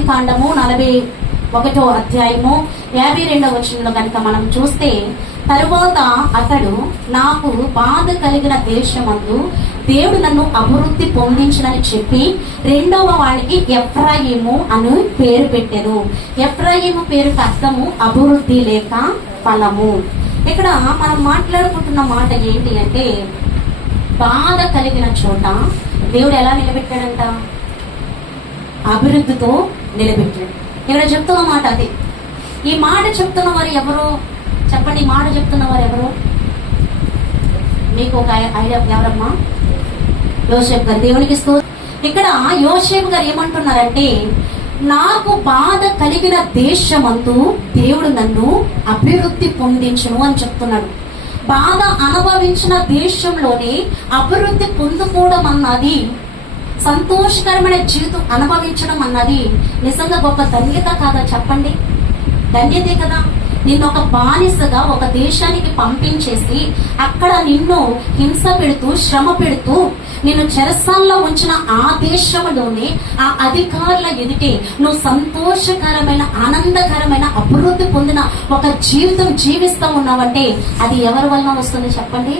ఆదికాండము 41వ అధ్యాయము 52వ వచనంలో కనుక మనం చూస్తే, తరువాత అతడు, నాకు బాధ కలిగిన దేశమందు దేవుడు నన్ను అభివృద్ధి పొందించునని చెప్పి రెండవ వాడికి ఎఫ్రాయిము అని పేరు పెట్టారు. ఎఫ్రాయిము పేరుకి అర్థము అభివృద్ధి లేక ఫలము. ఇక్కడ మనం మాట్లాడుకుంటున్న మాట ఏంటి అంటే, బాధ కలిగిన చోట దేవుడు ఎలా నిలబెట్టాడంట? అభివృద్ధితో నిలబెట్టాడు. ఇక్కడ చెప్తున్న మాట అది. ఈ మాట చెప్తున్న వారు ఎవరు చెప్పండి? ఈ మాట చెప్తున్న వారు ఎవరు? మీకు ఒక ఐడియా ఎవరమ్మా? యోసేపు గారు. దేవునికి స్తోత్రం. ఇక్కడ యోసేపు గారు ఏమంటున్నారంటే, నాకు బాధ కలిగిన దేశమందు దేవుడు నన్ను అభివృద్ధి పొందించును అని చెప్తున్నాడు. బాధ అనుభవించిన దేశంలోనే అభివృద్ధి పొందుకోవడం అన్నది, సంతోషకరమైన జీవితం అనుభవించడం అన్నది నిజంగా గొప్ప ధన్యత కాదా? చెప్పండి, ధన్యతే కదా. నిన్ను ఒక బానిసగా ఒక దేశానికి పంపించేసి అక్కడ నిన్ను హింస పెడుతూ శ్రమ పెడుతూ నిన్ను చెరసాల్లో ఉంచిన ఆ దేశంలోనే ఆ అధికారుల ఎదుటే నువ్వు సంతోషకరమైన ఆనందకరమైన అభివృద్ధి పొందిన ఒక జీవితం జీవిస్తూ ఉన్నావంటే అది ఎవరి వలన వస్తుంది చెప్పండి?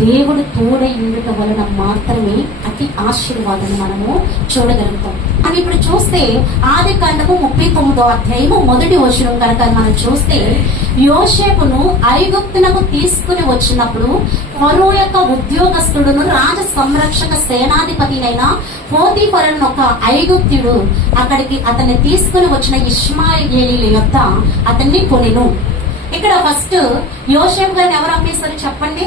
దేవుడు తోడై ఉండటం వలన మాత్రమే అతి ఆశీర్వాదం మనము చూడగలుగుతాం. మనం ఇప్పుడు చూస్తే ఆదికాండము 39వ అధ్యాయము 1వ వచనం కనుక మనం చూస్తే, యోసేపును ఐగుప్తునకు తీసుకుని వచ్చినప్పుడు ఫరో యొక్క ఉద్యోగస్తుడును రాజ సంరక్షక సేనాధిపతినైన పోతీఫరు ఒక ఐగుప్తుడు అక్కడికి అతన్ని తీసుకుని వచ్చిన ఇష్మాయేలీల యొద్ద అతన్ని కొనెను. ఇక్కడ ఫస్ట్ యోసేపు గారిని ఎవరు అమ్మేశారు చెప్పండి?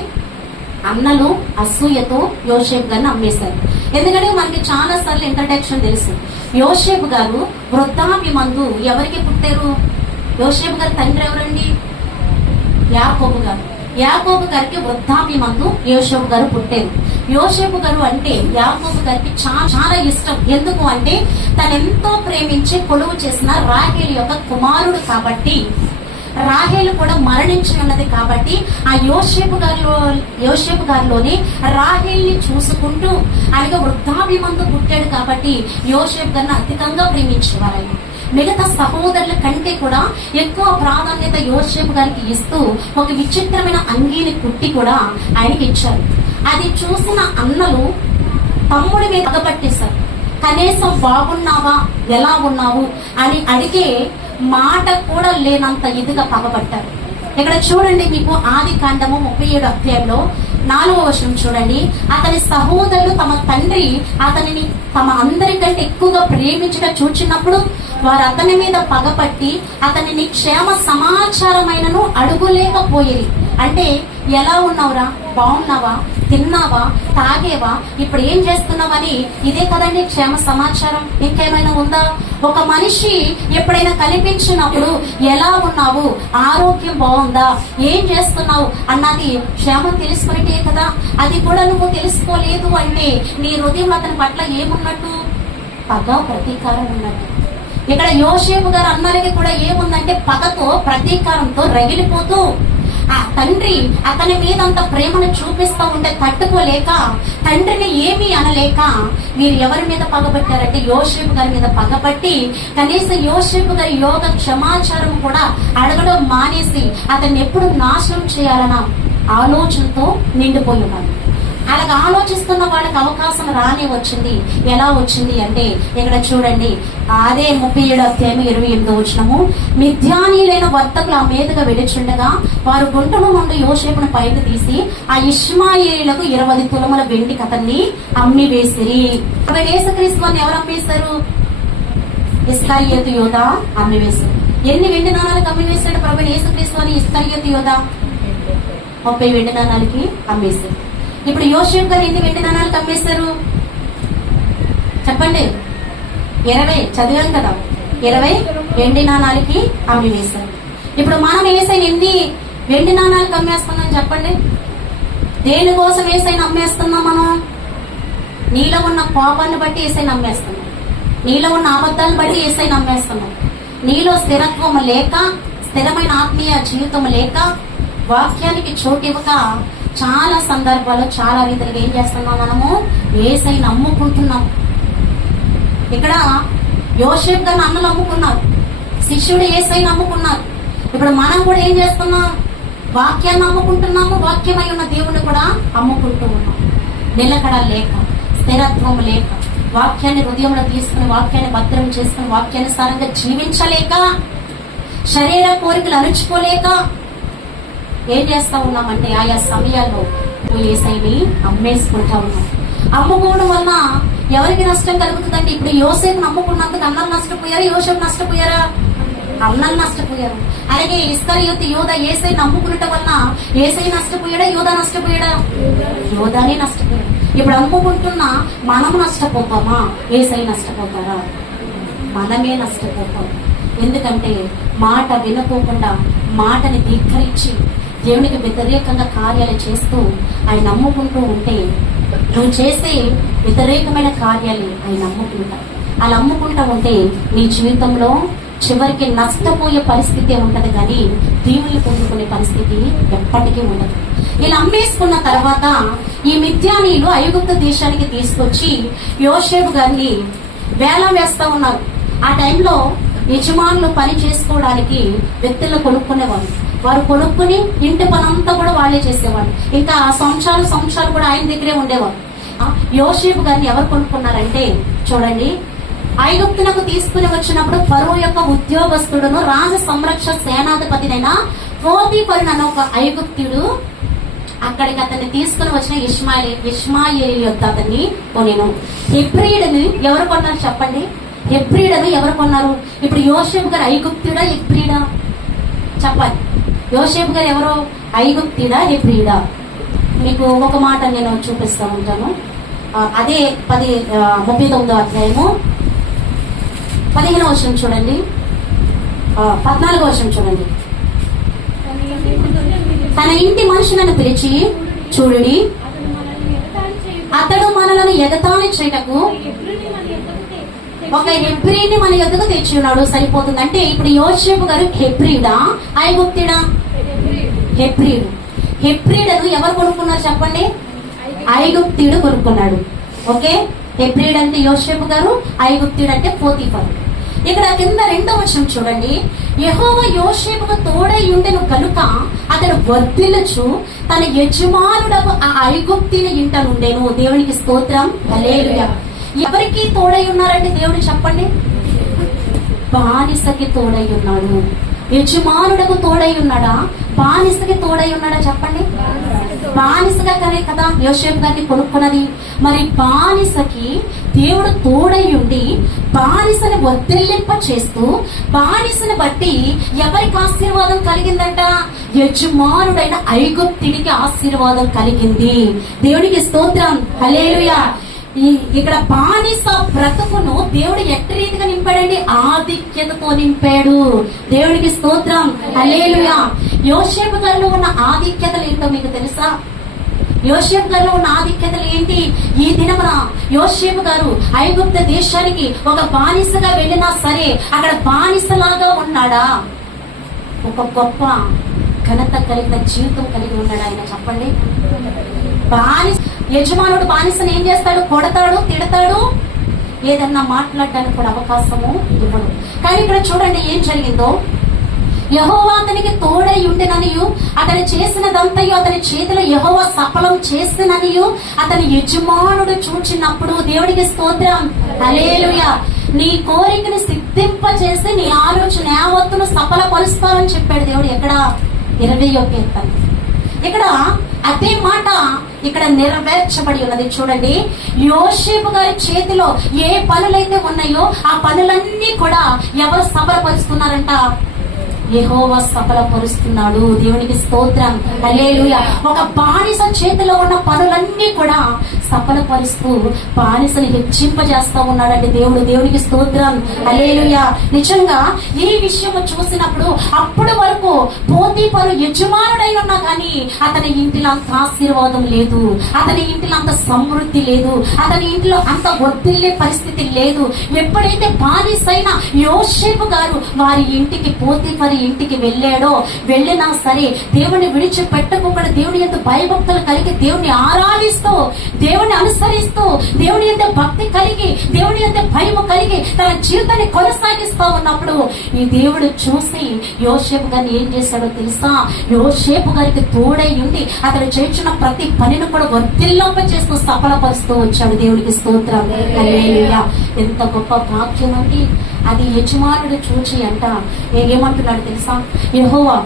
అన్నలు అసూయతో యోసేపు గారిని అమ్మేశారు. ఎందుకంటే మనకి చాలా సార్లు ఇంట్రడక్షన్ తెలుసు. యోసేపు గారు వృద్ధాప్యమందు ఎవరికి పుట్టారు? యోసేపు గారి తండ్రి ఎవరండి? యాకోబు గారు. యాకోబు గారికి వృద్ధాప్యమందు యోసేపు గారు పుట్టారు. యోసేపు గారు అంటే యాకోబు గారికి చాలా ఇష్టం. ఎందుకు అంటే తను ఎంతో ప్రేమించి కొలువు చేసిన రాహేలు యొక్క కుమారుడు కాబట్టి, రాహేలు కూడా మరణించి ఉన్నది కాబట్టి ఆ యోసేపు గారిలోని రాహేల్ని చూసుకుంటూ ఆయన వృద్ధాభిమందు పుట్టాడు కాబట్టి యోసేపు గారిని అధికంగా ప్రేమించేవారు. మిగతా సహోదరుల కంటే కూడా ఎక్కువ ప్రాధాన్యత యోసేపు గారికి ఇస్తూ ఒక విచిత్రమైన అంగీని కుట్టి కూడా ఆయనకి ఇచ్చారు. అది చూసిన అన్నలు తమ్ముడి మీద పగబట్టేశారు. కనీసం బాగున్నావా, ఎలా ఉన్నావు అని అడిగే మాట కూడా లేనంత ఇదిగా పగబట్టారు. ఇక్కడ చూడండి, మీకు ఆదికాండము 37వ అధ్యాయంలో 4వ వచనం చూడండి. అతని సహోదరులు తమ తండ్రి అతనిని తమ అందరికంటే ఎక్కువగా ప్రేమించడం చూచినప్పుడు వారు అతని మీద పగపట్టి అతనిని క్షేమ సమాచారమైనను అడుగులేకపోయేది. అంటే ఎలా ఉన్నావురా, బాగున్నావా, తిన్నావా, తాగేవా, ఇప్పుడు ఏం చేస్తున్నావని ఇదే కదండి క్షేమ సమాచారం. ఇంకేమైనా ఉందా? ఒక మనిషి ఎప్పుడైనా కనిపించినప్పుడు ఎలా ఉన్నావు, ఆరోగ్యం బాగుందా, ఏం చేస్తున్నావు అన్నది క్షేమం తెలుసుకునేటే కదా. అది కూడా నువ్వు తెలుసుకోలేదు అంటే నీ హృదయం అతని పట్ల ఏమున్నట్టు? పగ, ప్రతీకారం ఉన్నట్టు. ఇక్కడ యోసేపు గారు అన్నలకి కూడా ఏముందంటే పగతో ప్రతీకారంతో రగిలిపోతూ ఆ తండ్రి అతని మీద అంత ప్రేమను చూపిస్తూ ఉంటే తట్టుకోలేక తండ్రిని ఏమీ అనలేక వీరు ఎవరి మీద పగబట్టారంటే యోసేపు గారి మీద పగబట్టి కనీసం యోసేపు గారి యోగ క్షమాచారం కూడా అడగడం మానేసి అతన్ని ఎప్పుడు నాశనం చేయాలన్న ఆలోచనతో నిండిపోయి ఉన్నారు. అలాగ ఆలోచిస్తున్న వాళ్ళకి అవకాశం రానే వచ్చింది. ఎలా వచ్చింది అంటే ఇక్కడ చూడండి, అదే 37వ అధ్యాయం 28వ వచనము. మిద్యానీయులైన వర్తకులు ఆ మీదుగా వెలుచుండగా వారు గుంటలో నుండి యోసేపును పైకి తీసి ఆ ఇష్మాయేలీలకు 20 తులముల వెండికి అతన్ని అమ్మి వేసిరి. యేసుక్రీస్తుని ఎవరు అమ్మేశారు? ఇస్కరియోతు యోధ అమ్మి వేశారు. ఎన్ని వెండి నాణాలకు అమ్మి వేశాడు ప్రభు యేసుక్రీస్తుని? ఇస్కరియోతు యోధ 30 వెండి నాణాలకి అమ్మేశారు. ఇప్పుడు యోసేపు గారు ఎన్ని వెండి నాణాలకు అమ్మేశారు చెప్పండి? 20. చదివాం కదా, 20 వెండి నాణాలకి అమ్మి వేశారు. ఇప్పుడు మనం ఏసైనా ఎన్ని వెండి నాణాలకు అమ్మేస్తున్నాం చెప్పండి? దేనికోసం ఏసైనా అమ్మేస్తున్నాం మనం? నీలో ఉన్న కోపాన్ని బట్టి ఏసైనా అమ్మేస్తున్నాం, నీలో ఉన్న అబద్ధాలను బట్టి ఏసైనా అమ్మేస్తున్నాం, నీలో స్థిరత్వం లేక, స్థిరమైన ఆత్మీయ జీవితం లేక, వాక్యానికి చోటు ఇవ్వక చాలా సందర్భాల్లో చాలా రీతిగా ఏం చేస్తున్నాం? మనము యేసయ్యను నమ్ముకుంటున్నాం. ఇక్కడ యోసేపు గారిని అన్నలు అమ్ముకున్నారు, శిష్యుడు యేసయ్యని నమ్ముకున్నారు. ఇప్పుడు మనం కూడా ఏం చేస్తున్నాం? వాక్యాన్ని అమ్ముకుంటున్నాము, వాక్యమై ఉన్న దేవుణ్ణి కూడా అమ్ముకుంటూ ఉన్నాం. నిలకడ లేక, స్థిరత్వం లేక, వాక్యాన్ని హృదయంలో తీసుకుని, వాక్యాన్ని భద్రం చేసుకుని, వాక్యానుసారంగా జీవించలేక, శరీర కోరికలు అణుచుకోలేక ఏం చేస్తా ఉన్నామంటే ఆయా సమయాల్లో యేసయ్యని అమ్మేసుకుంటా ఉన్నాం. అమ్ముకోవడం వల్ల ఎవరికి నష్టం కలుగుతుందంటే, ఇప్పుడు యోసేపు నమ్ముకున్నందుకు అన్నలు నష్టపోయారా, యోసేపు నష్టపోయారా? అన్నలు నష్టపోయారు. అలాగే ఇస్కరియోతు యోధ యేసయ్య నమ్ముకునటం వల్ల యేసయ్య నష్టపోయాడా, యోధ నష్టపోయాడా? యోధానే నష్టపోయాడు. ఇప్పుడు అమ్ముకుంటున్నా మనం నష్టపోతామా, యేసయ్య నష్టపోతారా? మనమే నష్టపోతాం. ఎందుకంటే మాట వినుకోకుండా, మాటని ధిక్కరించి దేవునికి వ్యతిరేకంగా కార్యాలు చేస్తూ ఆయన నమ్ముకుంటూ ఉంటే, నువ్వు చేసే వ్యతిరేకమైన కార్యాలు ఆయన నమ్ముకుంటా. అలా నమ్ముకుంటా ఉంటే నీ జీవితంలో చివరికి నష్టపోయే పరిస్థితి ఉంటది, కానీ దీవులు పొందుకునే పరిస్థితి ఎప్పటికీ ఉండదు. ఇలా అమ్మేసుకున్న తర్వాత ఈ మిద్యానీయులు ఐగుప్తు దేశానికి తీసుకొచ్చి యోసేపు గారిని వేలం వేస్తా ఉన్నారు. ఆ టైంలో యజమానులు పని చేసుకోవడానికి వ్యక్తులు కొనుక్కునేవారు. వారు కొనుక్కుని ఇంటి పనంతా కూడా వాళ్ళే చేసేవారు. ఇంకా సంవత్సరాలు కూడా ఆయన దగ్గరే ఉండేవారు. యోసేపు గారిని ఎవరు కొనుక్కున్నారంటే, చూడండి, ఐగుప్తునకు తీసుకుని వచ్చినప్పుడు ఫరో యొక్క ఉద్యోగస్తుడును రాజ సంరక్ష సేనాధిపతినైన పోతీఫరు అనే ఒక ఐగుప్తుడు అక్కడికి అతన్ని తీసుకుని వచ్చిన ఇష్మాయేలు యొక్క అతన్ని కొనేను. హెబ్రీయుడుని ఎవరు కొన్నారు చెప్పండి? హెబ్రీయుడును ఎవరు కొన్నారు? ఇప్పుడు యోసేపు గారు ఐగుప్తుడా, హెబ్రీడా? చెప్పాలి. యోసేపు గారు ఎవరు? ఐగుప్తుడా, హెబ్రీడా? మీకు ఒక మాట నేను చూపిస్తూ ఉంటాను. అదే 39వ అధ్యాయము 15వ వచనం చూడండి, 14వ వచనం చూడండి. తన ఇంటి మనుషులను పిలిచి, చూడుడి, అతడు మనలను ఎగతాళి చేయటకు ఒక హెబ్రీని మన ఎదుగు తెచ్చి ఉన్నాడు. సరిపోతుంది. అంటే ఇప్పుడు యోసేపు గారు హెబ్రీడా, ఐగుప్తుడా? హెబ్రీడు. హెబ్రీడను ఎవరు కొనుక్కున్నారు చెప్పండి? ఐగుప్తుడు కొనుక్కున్నాడు. ఓకే, హెబ్రీడ్ అంటే యోసేపు గారు, ఐగుప్తుడు అంటే పోతీఫరు. ఇక్కడ కింద 2వ వచనం చూడండి. యెహోవా యోసేపుకు తోడై ఉండెను కనుక అతడు వర్ధిల్లుచు తన యజమానుడకు ఆ ఐగుప్తుని ఇంట నుండెను. దేవునికి స్తోత్రం, హల్లెలూయా. ఎవరికి తోడై ఉన్నారంటే దేవుడు చెప్పండి? బానిసకి తోడై ఉన్నాడు. యజమానుడకు తోడై ఉన్నాడా, బానిసకి తోడై ఉన్నాడా చెప్పండి? బానిసగా కదా యోసేపు గారిని కొనుక్కున్నది. మరి బానిసకి దేవుడు తోడై ఉండి బానిసని వర్ధిల్లింప చేస్తూ, బానిసని బట్టి ఎవరికి ఆశీర్వాదం కలిగిందంట? యజమానుడైన ఐగుప్తునికి ఆశీర్వాదం కలిగింది. దేవునికి స్తోత్రం, హల్లెలూయా. ఇక్కడ బానిస బ్రతుకును దేవుడు ఎట్టి రీతిగా నింపాడండి? ఆధిక్యతతో నింపాడు. దేవునికి స్తోత్రం, హల్లెలూయా. యోసేపు గారిలో ఉన్న ఆధిక్యతలు ఏంటో మీకు తెలుసా? యోసేపు గారిలో ఉన్న ఆధిక్యతలు ఏంటి? ఈ దినమున యోసేపు గారు ఐగుప్తు దేశానికి ఒక బానిసగా వెళ్ళినా సరే అక్కడ బానిసలాగా ఉన్నాడా? ఒక గొప్ప ఘనత కలిగిన జీవితం కలిగి ఉన్నాడు ఆయన. చెప్పండి. యజమానుడు బానిసను ఏం చేస్తాడు? కొడతాడు, తిడతాడు, ఏదన్నా మాట్లాడడానికి కూడా అవకాశము ఇవ్వడు. కానీ ఇక్కడ చూడండి ఏం జరిగిందో. యెహోవా అతనికి తోడై ఉండెననియు అతని చేసినదంతయు అతని చేతిలో యెహోవా సఫలం చేసిననియు అతని యజమానుడు చూచినప్పుడు, దేవుడికి స్తోత్రం, హల్లెలూయా, నీ కోరికని సిద్ధింపజేసి నీ ఆలోచన యావత్తును సఫలపరుస్తానని చెప్పాడు దేవుడు. ఎక్కడ? 21వ కీర్తన. ఇక్కడ అదే మాట ఇక్కడ నెరవేర్చబడి ఉన్నది. చూడండి, యోసేపు గారి చేతిలో ఏ పనులైతే ఉన్నాయో ఆ పనులన్నీ కూడా ఎవరు సఫలపరుస్తున్నారంట? యెహోవా సఫలపరుస్తున్నాడు. దేవునికి స్తోత్రం, హల్లెలూయా. ఒక బానిస చేతిలో ఉన్న పనులన్నీ కూడా సఫలపరుస్తూ బానిసని హెచ్చింపజేస్తా ఉన్నాడంటే దేవుడు. దేవునికి స్తోత్రం, హల్లెలూయా. నిజంగా ఈ విషయం చూసినప్పుడు అప్పటి వరకు పోతీఫరు యజమానుడై ఉన్నా కానీ అతని ఇంటిలో అంత ఆశీర్వాదం లేదు, అతని ఇంటిలో అంత సమృద్ధి లేదు, అతని ఇంట్లో అంత వర్ధిల్లే పరిస్థితి లేదు. ఎప్పుడైతే బానిసైన యోసేపు గారు వారి ఇంటికి, పోతీఫరు ఇంటికి వెళ్ళినా సరే దేవుని విడిచిపెట్టకుండా దేవుని యొక్క భయభక్తులు కలిగి దేవుని ఆరాధిస్తూ దేవుని దేవుని అనుసరిస్తూ, దేవుని యందు భక్తి కలిగి, దేవుని యందు భయము కలిగి తన జీవితాన్ని కొనసాగిస్తా ఉన్నప్పుడు ఈ దేవుడు చూసి యోసేపు గారిని ఏం చేశాడో తెలుసా? యోసేపు గారికి తోడై ఉండి అతడు చేస్తున్న ప్రతి పనిని కూడా వర్తిల్లింప చేస్తూ సఫలపరుస్తూ వచ్చాడు. దేవునికి స్తోత్రం. హల్లెలూయా. ఎంత గొప్ప భాగ్యం అండి అది. యజమానుడు చూచి అంట ఏమంటున్నాడు తెలుసా? యెహోవా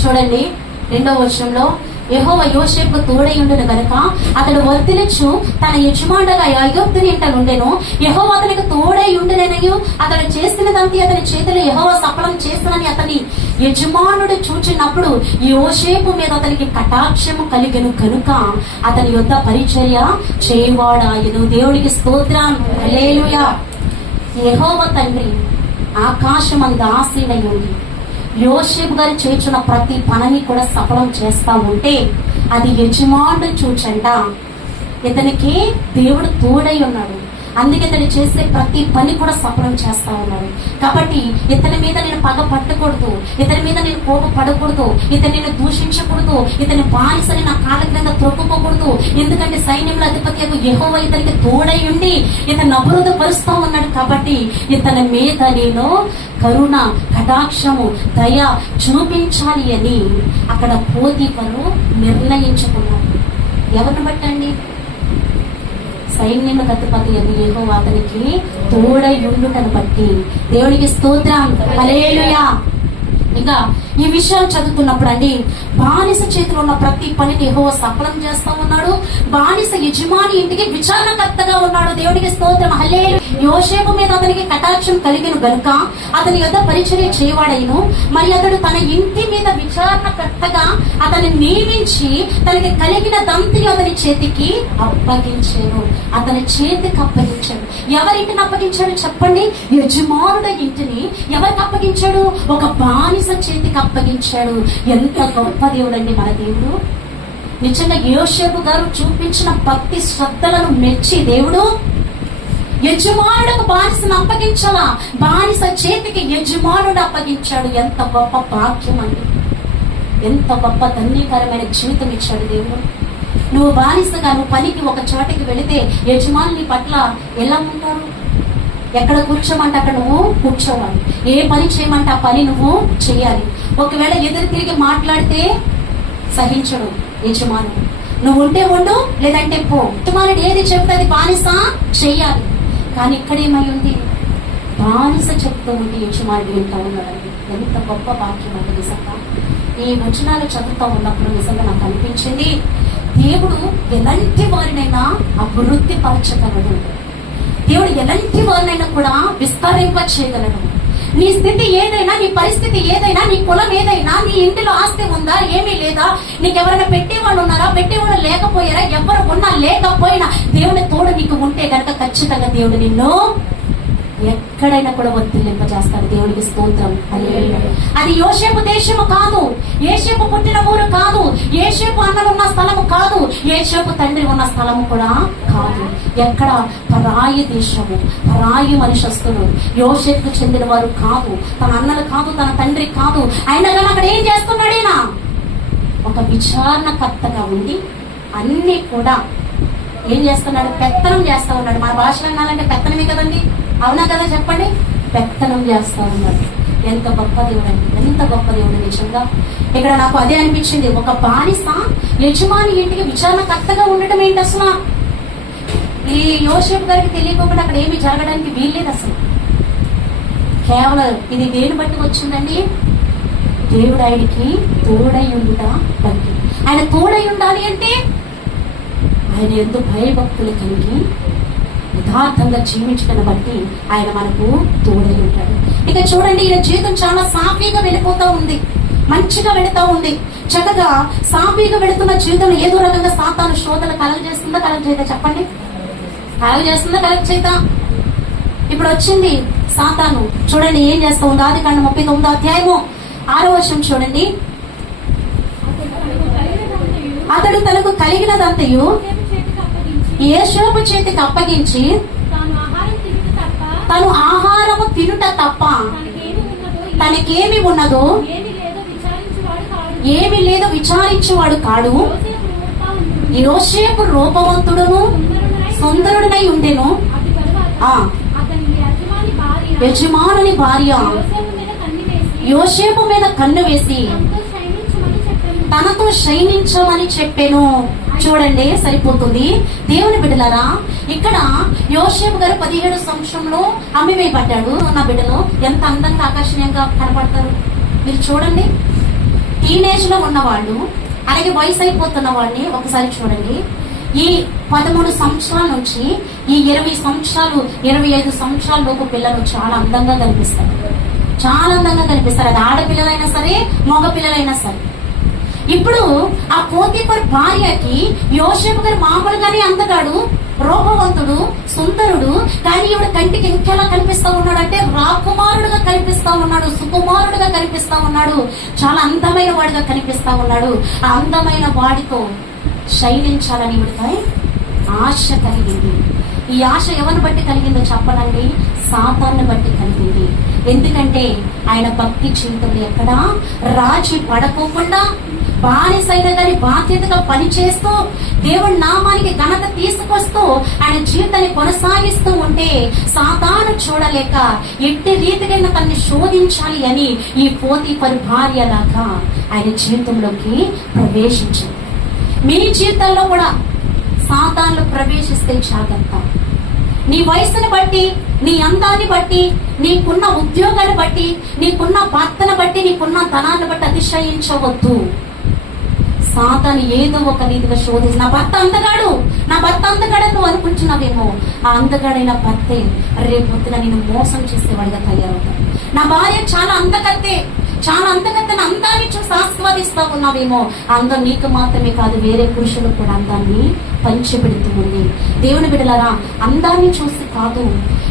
చూడండి 2వ వచనంలో, యెహోవా యోసేపుకు తోడై ఉండును గనుక అతడు వర్తిలిచ్చు తన యజమానుడుగా ఐగుప్తుని ఇంట నుండెను. యెహోవా అతనికి తోడై ఉండుననియు అతడు చేసినదంతా అతని చేతిలో యెహోవా సఫలం చేసినని అతని యజమానుడు చూచినప్పుడు యోసేపు మీద అతనికి కటాక్షము కలిగెను కనుక అతని యొద్ద పరిచర్య చేయవాడాయెను. దేవునికి స్తోత్రం. హల్లెలూయా. యెహోవా తండ్రి ఆకాశమందు ఆసీనుడై ఉండి యోసేపు గారు చేస్తున్న ప్రతి పనిని కూడా సఫలం చేస్తా ఉంటే అది యజమానుడు చూచంట ఇతనికి దేవుడు తోడై ఉన్నాడు. అందుకే ఇతను చేసే ప్రతి పని కూడా సఫలం చేస్తా ఉన్నాడు. కాబట్టి ఇతని మీద నేను పగ పట్టకూడదు, ఇతని మీద నేను కోపపడకూడదు, ఇతని నేను దూషించకూడదు, ఇతని బానిసని నా కాళ్ళ క్రింద త్రొక్కుకోకూడదు. ఎందుకంటే సైన్యంలో అధిపతి యెహోవా ఇతనికి తోడై ఉండి ఇతను అభివృద్ధిపరుస్తూ ఉన్నాడు. కాబట్టి ఇతని మీద నేను కరుణ, కటాక్షము, దయ చూపించాలి అని అక్కడ పోతీఫరు నిర్ణయించుకున్నాడు. ఎవరిని బట్టండి? సైన్యములకు అధిపతి యెహోవా అతనికి తోడై ఉండుటను బట్టి. దేవునికి స్తోత్రం. హల్లెలూయా. ఇంకా ఈ విషయాలు చదువుతున్నప్పుడు అండి, బానిస చేతిలో ఉన్న ప్రతి పనిని యెహోవా సఫలం చేస్తా ఉన్నాడు. బానిస యజమాని ఇంటికి విచారణకర్తగా ఉన్నాడు. దేవునికి స్తోత్రం. హల్లెలూయా. యోసేపు మీద అతనికి కటాక్షం కలిగిన గనుక అతని యొద్ద పరిచర్య చేయవాడైను. మరి అతడు తన ఇంటి మీద విచారణకర్తగా అతన్ని నియమించి తనకి కలిగిన దంతి అతని చేతికి అప్పగించాడు. అతని చేతికి అప్పగించాడు. ఎవరింటిని అప్పగించాడు చెప్పండి? యజమానుడి ఇంటిని ఎవరికి అప్పగించాడు? ఒక బానిస చేతికి అప్పగించాడు. ఎంత గొప్ప దేవుడు అండి మన దేవుడు. నిజంగా యోసేపు గారు చూపించిన భక్తి శ్రద్ధలను మెచ్చి దేవుడు యజమానుడికి బానిసను అప్పగించాలా, బానిస చేతికి యజమానుడు అప్పగించాడు. ఎంత గొప్ప భాగ్యం అండి, ఎంత గొప్ప ధన్యకరమైన జీవితం ఇచ్చాడు దేవుడు. నువ్వు బానిసగా నువ్వు పనికి ఒక చోటికి వెళితే యజమానుని పట్ల ఎలా ఉంటారు? ఎక్కడ కూర్చోమంటే అక్కడ నువ్వు కూర్చోవాలి, ఏ పని చేయమంటే ఆ పని నువ్వు చేయాలి. ఒకవేళ ఎదురు తిరిగి మాట్లాడితే సహించడు యజమానుడు. నువ్వు ఉంటే ఉండు, లేదంటే పో. యజమానుడు ఏది చెప్తే అది బానిస చెయ్యాలి. కానీ ఇక్కడ ఏమై ఉంది? బానిస చెప్తూ ఉంటే యజమానుడు వింటూ ఉన్నాడండి. ఎంత గొప్ప వాక్యం అండి నిజంగా. ఈ వచనాలు చదువుతూ ఉన్నప్పుడు నిజంగా నాకు అనిపించింది, దేవుడు ఎలాంటి వారినైనా అభివృద్ధి పరచగలడు. దేవుడు ఎలాంటి వారినైనా కూడా విస్తరింప చేయగలడు. నీ స్థితి ఏదైనా, నీ పరిస్థితి ఏదైనా, నీ కులం ఏదైనా, నీ ఇంటిలో ఆస్తి ఉందా, ఏమీ లేదా, నీకెవరైనా పెట్టేవాళ్ళు ఉన్నారా, పెట్టేవాళ్ళు లేకపోయారా, ఎవరు ఉన్నా లేకపోయినా దేవుని తోడు నీకు ఉంటే కనుక ఖచ్చితంగా దేవుడు నిన్ను ఎక్కడైనా కూడా వర్తిల్లింపజేస్తాడు. దేవుడికి స్తోత్రం. అది యోసేపు దేశము కాదు, యోసేపు పుట్టిన ఊరు కాదు, యోసేపు అన్నలు ఉన్న స్థలము కాదు, యోసేపు తండ్రి ఉన్న స్థలము కూడా కాదు. ఎక్కడ? పరాయి దేశము, పరాయి మనుషస్తులు, యోసేపుకు చెందిన వారు కాదు, తన అన్నలు కాదు, తన తండ్రి కాదు. అయినా కానీ అక్కడ ఏం చేస్తున్నాడైనా? ఒక విచారణకర్తగా ఉండి అన్ని కూడా ఏం చేస్తున్నాడు? పెత్తనం చేస్తా ఉన్నాడు. మన భాషలో అనాలంటే పెత్తనమే కదండి, అవునా కదా చెప్పండి? పెత్తనం చేస్తా ఉన్నాడు. ఎంత గొప్ప దేవుడు అండి, ఎంత గొప్ప దేవుడు నిజంగా. ఇక్కడ నాకు అదే అనిపించింది, ఒక బానిస యజమాని ఇంటికి విచారణకర్తగా ఉండటం ఏంటి అసలు? ఈ యోసేపు గారికి తెలియకుండా అక్కడ ఏమి జరగడానికి వీల్లేదు అసలు. కేవలం ఇది దేని బట్టి వచ్చిందండి? దేవుడు ఆయనకి తోడై ఉండుట బట్టి. ఆయన తోడై ఉండాలి అంటే ఆయన ఎంతో భయభక్తులు కలిగి యథార్థంగా జీవించడం బట్టి ఆయన మనకు తోడై ఉంటాడు. ఇక చూడండి, ఈయన జీవితం చాలా సాఫీగా వెళ్ళిపోతూ ఉంది, మంచిగా వెళుతూ ఉంది. చక్కగా సాఫీగా వెళుతున్న జీవితంలో ఏదో రకంగా సాతాను శోధన కలగ చేస్తుందా, కలగ చేయదా చెప్పండి? కలగ చేస్తుందా, కలగ చేద్దా? ఇప్పుడు వచ్చింది సాతాను. చూడండి ఏం చేస్తా ఉంది. ఆదికాండం 39వ అధ్యాయము 6వ వచనం చూడండి. అతడు తనకు కలిగినదంతయు యోసేపు చేతికి అప్పగించి తను ఆహారము తినుట తప్ప తనకేమి ఉన్నదో ఏమి లేదో విచారించేవాడు కాడు. యోసేపు రూపవంతుడును సుందరుడనై ఉండెను. యజమానుని భార్య యోసేపు మీద కన్ను వేసి తనతో శయనించమని చెప్పాను. చూడండి, సరిపోతుంది. దేవుని బిడ్డలారా, ఇక్కడ యోసేపు గారు 17 సంవత్సరంలో అమ్మివేయబడ్డాడు. నా బిడ్డలు ఎంత అందంగా ఆకర్షణీయంగా కనపడతారు మీరు చూడండి. టీనేజ్ లో ఉన్నవాళ్ళు, అలాగే వయసు అయిపోతున్న వాడిని ఒకసారి చూడండి. ఈ 13 సంవత్సరాల నుంచి ఈ 20 సంవత్సరాలు 25 సంవత్సరాల లోపు పిల్లలు చాలా అందంగా కనిపిస్తారు. చాలా అందంగా కనిపిస్తారు. అది ఆడపిల్లలైనా సరే, మగ పిల్లలైనా సరే. ఇప్పుడు ఆ పోతీఫర్ భార్యకి యోసేపు గారు మామూలుగానే అందగాడు, రూపవంతుడు, సుందరుడు. కానీ ఈవిడ కంటికి ఇంకెలా కనిపిస్తా ఉన్నాడు అంటే రాకుమారుడుగా కనిపిస్తా ఉన్నాడు, సుకుమారుడుగా కనిపిస్తా ఉన్నాడు, చాలా అందమైన వాడిగా కనిపిస్తా ఉన్నాడు. ఆ అందమైన వాడితో శయనించాలని ఈవిడపై ఆశ కలిగింది. ఈ ఆశ ఎవరిని బట్టి కలిగిందో చెప్పనండి, సాతాన్ని బట్టి కలిగింది. ఎందుకంటే ఆయన భక్తి జీవితంలో ఎక్కడా రాజీ పడకోకుండా బానిసైన గారి బాధ్యతగా పనిచేస్తూ దేవుడి నామానికి ఘనత తీసుకొస్తూ ఆయన జీవితాన్ని కొనసాగిస్తూ ఉంటే సాతాను చూడలేక ఎట్టి రీతిగా తనని శోధించాలి అని ఈ పోతీఫరు భార్య లాగా ఆయన జీవితంలోకి ప్రవేశించింది. మీ జీవితంలో కూడా సాతాన్లు ప్రవేశిస్తే జాగ్రత్త. నీ వయసుని బట్టి, నీ అందాన్ని బట్టి, నీకున్న ఉద్యోగాన్ని బట్టి, నీకున్న భర్తను బట్టి, నీకున్న ధనాన్ని బట్టి అతిశయించవద్దు. సాతాను ఏదో ఒక రీతిగా శోధించి, నా భర్త అందగాడు నువ్వు అనుకుంటున్నావేమో, ఆ అందగాడైన భర్తే రేపొద్దున నేను మోసం చేసేవాడిగా తయారవుతాడు. నా భార్య చాలా అందగత్తే అందాన్ని చూసి ఆస్వాదిస్తా ఉన్నావేమో, అందం నీకు మాత్రమే కాదు వేరే పురుషులకు కూడా అందాన్ని పంచిపెడుతూ ఉంది. దేవుని బిడ్డలారా, అందాన్ని చూసి కాదు,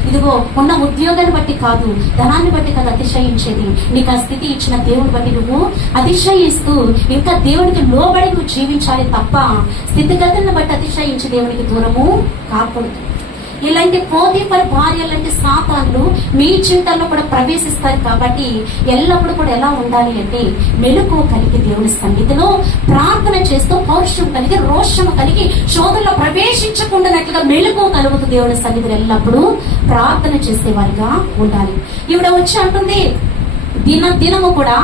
ఇదిగో ఉన్న ఉద్యోగాన్ని బట్టి కాదు, ధనాన్ని బట్టి కాదు అతిశయించేది. నీకు ఆ స్థితి ఇచ్చిన దేవుని బట్టి నువ్వు అతిశయిస్తూ ఇంకా దేవునికి లోబడి నువ్వు జీవించాలి తప్ప స్థితిగతులను బట్టి అతిశయించి దేవునికి దూరము కాకూడదు. ఇలాంటి పోతీఫర్ భార్య లాంటి సాతాన్లు మీ జీవితాల్లో కూడా ప్రవేశిస్తారు. కాబట్టి ఎల్లప్పుడూ కూడా ఎలా ఉండాలి అంటే మెలకువ కలిగి దేవుని సన్నిధిలో ప్రార్థన చేస్తూ పౌరుషం కలిగి రోషము కలిగి శోధనలో ప్రవేశించకుండానట్లుగా మెలకువ కలుగుతూ దేవుని సన్నిధిలో ఎల్లప్పుడూ ప్రార్థన చేసేవారిగా ఉండాలి. ఈవిడ వచ్చి అంటుంది, దినము కూడా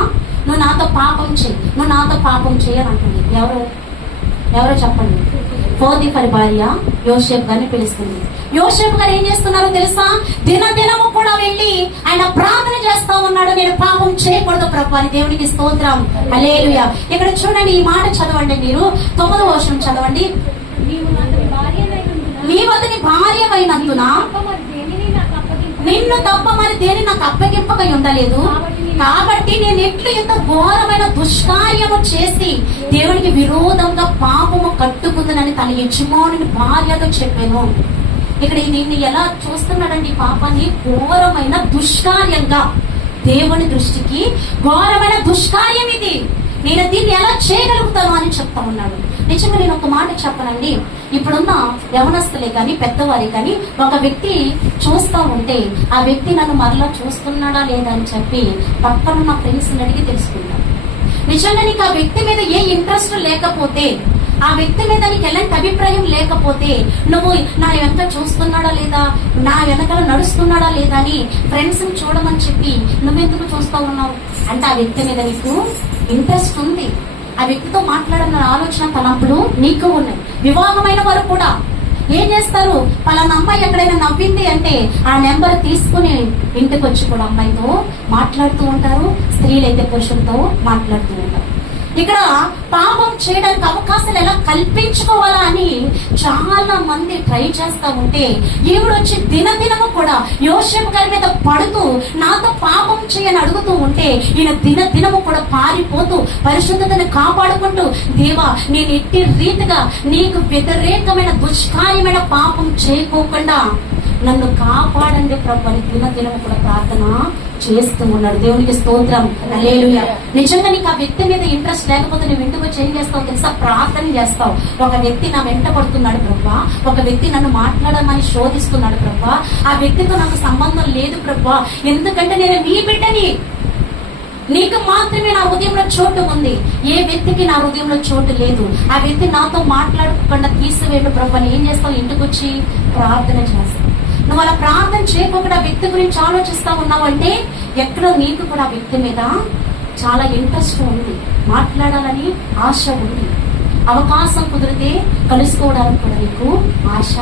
నువ్వు నాతో పాపం చేయని అంటుంది. ఎవరో చెప్పండి. పోతీఫర్ భార్య యోసేపు గారిని పిలుస్తుంది. యోసేపు గారు ఏం చేస్తున్నారో తెలుసా? దినము కూడా వెళ్ళి ఆయన ప్రార్థన చేస్తా ఉన్నాడు, నేను పాపం చేయకూడదు ప్రభువా అని. దేవునికి స్తోత్రం, హల్లెలూయా. ఇక్కడ చూడండి, ఈ మాట చదవండి, మీరు 9వ వచనం చదవండి. నీవు అతని భార్యవైనందున నిన్ను తప్ప మరి దేని నాకు అప్పగింపక ఉండలేదు. కాబట్టి నేను ఎట్లు ఇంత ఘోరమైన దుష్కార్యము చేసి దేవునికి విరోధంగా పాపము కట్టుకుందనని తన యజమానుని భార్యతో చెప్పాను. ఇక్కడ దీన్ని ఎలా చూస్తున్నాడండి? పాపాన్ని ఘోరమైన దుష్కార్యంగా, దేవుని దృష్టికి ఘోరమైన దుష్కార్యం ఇది, నేను దీన్ని ఎలా చేయగలుగుతాను అని చెప్తా ఉన్నాడు. నిజంగా నేను ఒక మాట చెప్పనండి, ఇప్పుడున్న యవనస్తులే కానీ పెద్దవారే కానీ ఒక వ్యక్తి చూస్తూ ఉంటే ఆ వ్యక్తి నన్ను మరలా చూస్తున్నాడా లేదా అని చెప్పి పక్కనున్న ఫ్రెండ్స్ని అడిగి తెలుసుకుంటాను. నిజంగా నీకు ఆ వ్యక్తి మీద ఏ ఇంట్రెస్ట్ లేకపోతే, ఆ వ్యక్తి మీద నీకు ఎలాంటి అభిప్రాయం లేకపోతే, నువ్వు నా వెనక చూస్తున్నాడా లేదా, నా వెనకాల నడుస్తున్నాడా లేదా అని ఫ్రెండ్స్ ని చూడమని చెప్పి నువ్వెందుకు చూస్తా ఉన్నావు అంటే ఆ వ్యక్తి మీద నీకు ఇంట్రెస్ట్ ఉంది, ఆ వ్యక్తితో మాట్లాడాలన్న ఆలోచన తలంపులు నీకు ఉన్నాయి. వివాహమైన వారు కూడా ఏం చేస్తారు? పలానా అమ్మాయి ఎక్కడైనా నవ్వింది అంటే ఆ నెంబర్ తీసుకుని ఇంటికి వచ్చి కూడా అమ్మాయితో మాట్లాడుతూ ఉంటారు, స్త్రీలైతే పురుషులతో మాట్లాడుతూ ఉంటారు. ఇక్కడ పాపం చేయడానికి అవకాశాలు ఎలా కల్పించుకోవాలా అని చాలా మంది ట్రై చేస్తా ఉంటే ఈవిడ వచ్చి దినము కూడా యోసేపు గారి మీద పడుతూ నాతో పాపం చేయని అడుగుతూ ఉంటే ఈయన దినము కూడా పారిపోతూ పరిశుద్ధతను కాపాడుకుంటూ, దేవా నేను ఎట్టి రీతిగా నీకు వ్యతిరేకమైన దుష్కార్యమైన పాపం చేయకోకుండా నన్ను కాపాడండి ప్రభు అని దినము కూడా ప్రార్థన చేస్తూ ఉన్నాడు. దేవునికి స్తోత్రం, హల్లెలూయా. నిజంగా నీకు ఆ వ్యక్తి మీద ఇంట్రెస్ట్ లేకపోతే నువ్వు ఇంటికి వచ్చి ఏం చేస్తావు తెలుసా? ప్రార్థన చేస్తావు. ఒక వ్యక్తి నా వెంట పడుతున్నాడు ప్రభా, ఒక వ్యక్తి నన్ను మాట్లాడమని శోధిస్తున్నాడు ప్రభా, ఆ వ్యక్తితో నాకు సంబంధం లేదు ప్రభా, ఎందుకంటే నేను నీ బిడ్డని, నీకు మాత్రమే నా హృదయంలో చోటు ఉంది, ఏ వ్యక్తికి నా హృదయంలో చోటు లేదు. ఆ వ్యక్తి నాతో మాట్లాడకుండా తీసివేడు ప్రభు అని ఏం చేస్తావు? ఇంటికి వచ్చి ప్రార్థన చేస్తావు. నువ్వు అలా ప్రార్థన చేయకుండా ఆ వ్యక్తి గురించి ఆలోచిస్తా ఉన్నావు అంటే ఎక్కడో నీకు కూడా ఆ వ్యక్తి మీద చాలా ఇంట్రెస్ట్ ఉంది, మాట్లాడాలని ఆశ ఉంది, అవకాశం కుదిరితే కలుసుకోవడానికి కూడా నీకు ఆశ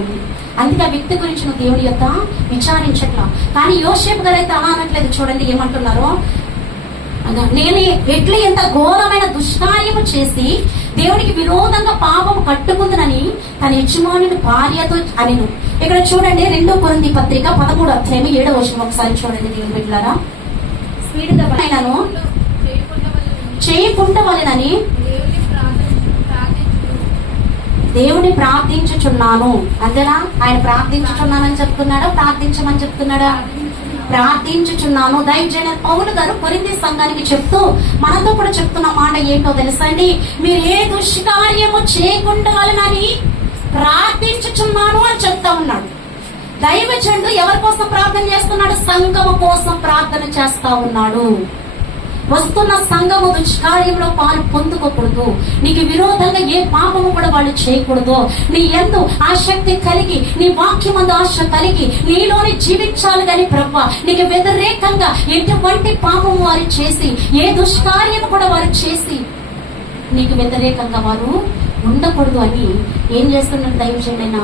ఉంది. అందుకే ఆ వ్యక్తి గురించి నువ్వు దేవుడి యొక్క విచారించట్లా. కానీ యోసేపు గారు అయితే అలా అనట్లేదు. చూడండి ఏమంటున్నారో, నేను ఎట్లా ఎంత ఘోరమైన దుష్కార్యము చేసి దేవునికి విరోధంగా పాపము కట్టుకుందనని తన యజమానుని భార్యతో అనెను. ఇక్కడ చూడండి 2 కొరింథీ పత్రిక 13వ అధ్యాయం 7వ వచనం ఒకసారి చూడండి దేవుని బిడ్డలారా. స్పీడ్ గా ఆయనను చేయకుండవలెనని దేవుని ప్రార్థించుచున్నాను. అంతేనా? ఆయన ప్రార్థించుచున్నానని చెప్తున్నాడా, ప్రార్థించమని చెప్తున్నాడా? ప్రార్థించుచున్నాను. దైవజన పౌలు గారు కొరింథీ సంఘానికి చెప్తూ మనతో కూడా చెప్తున్న మాట ఏంటో తెలుసా అండి? మీరు ఏ దుష్కార్యము చేయకుండా వలనని ప్రార్థించుచున్నాను అని చెప్తా ఉన్నాడు. దైవజనుడు ఎవరి కోసం ప్రార్థన చేస్తున్నాడు? సంఘము కోసం ప్రార్థన చేస్తా ఉన్నాడు. వస్తున్న సంఘము దుష్కార్యంలో పాలు పొందుకోకూడదు, నీకు విరోధంగా ఏ పాపము కూడా వాళ్ళు చేయకూడదు. నీ యందు ఆసక్తి కలిగి, నీ వాక్యమందు ఆశ కలిగి నీలోని జీవించాలి. కానీ ప్రభు నీకు వ్యతిరేకంగా ఎటువంటి పాపము వారు చేసి, ఏ దుష్కార్యము కూడా వారు చేసి నీకు వ్యతిరేకంగా వారు ఉండకూడదు అని ఏం చేస్తున్నారు దైవజనుడైన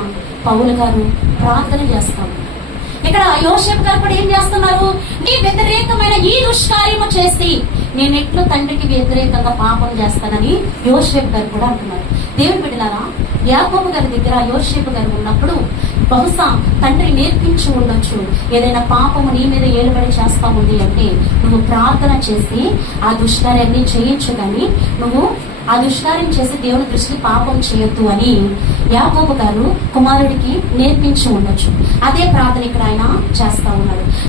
పౌలు గారు? ప్రార్థన చేస్తాము. ఇక్కడ యోసేపు గారు కూడా ఏం చేస్తున్నారు? నీ వ్యతిరేకమైన ఈ దుష్కార్యము చేసి నేను ఎట్లు తండ్రికి వ్యతిరేకంగా పాపం చేస్తానని యోసేపు గారు కూడా అంటున్నారు. దేవుని బిడ్డలారా, యాకోబు గారి దగ్గర యోసేపు గారు ఉన్నప్పుడు బహుశా తండ్రి నేర్పించి ఉండొచ్చు, ఏదైనా పాపము నీ మీద ఏలుబడి చేస్తా ఉంది అంటే నువ్వు ప్రార్థన చేసి ఆ దుష్కార్యాన్ని చేయించు, కానీ నువ్వు ఆ దుష్కార్యం చేసి దేవుని దృష్టికి పాపం చేయొద్దు అని యాకోబు గారు కుమారుడికి నేర్పించి ఉండొచ్చు. అదే ప్రార్థన ఇక్కడ ఆయన చేస్తా ఉన్నాడు.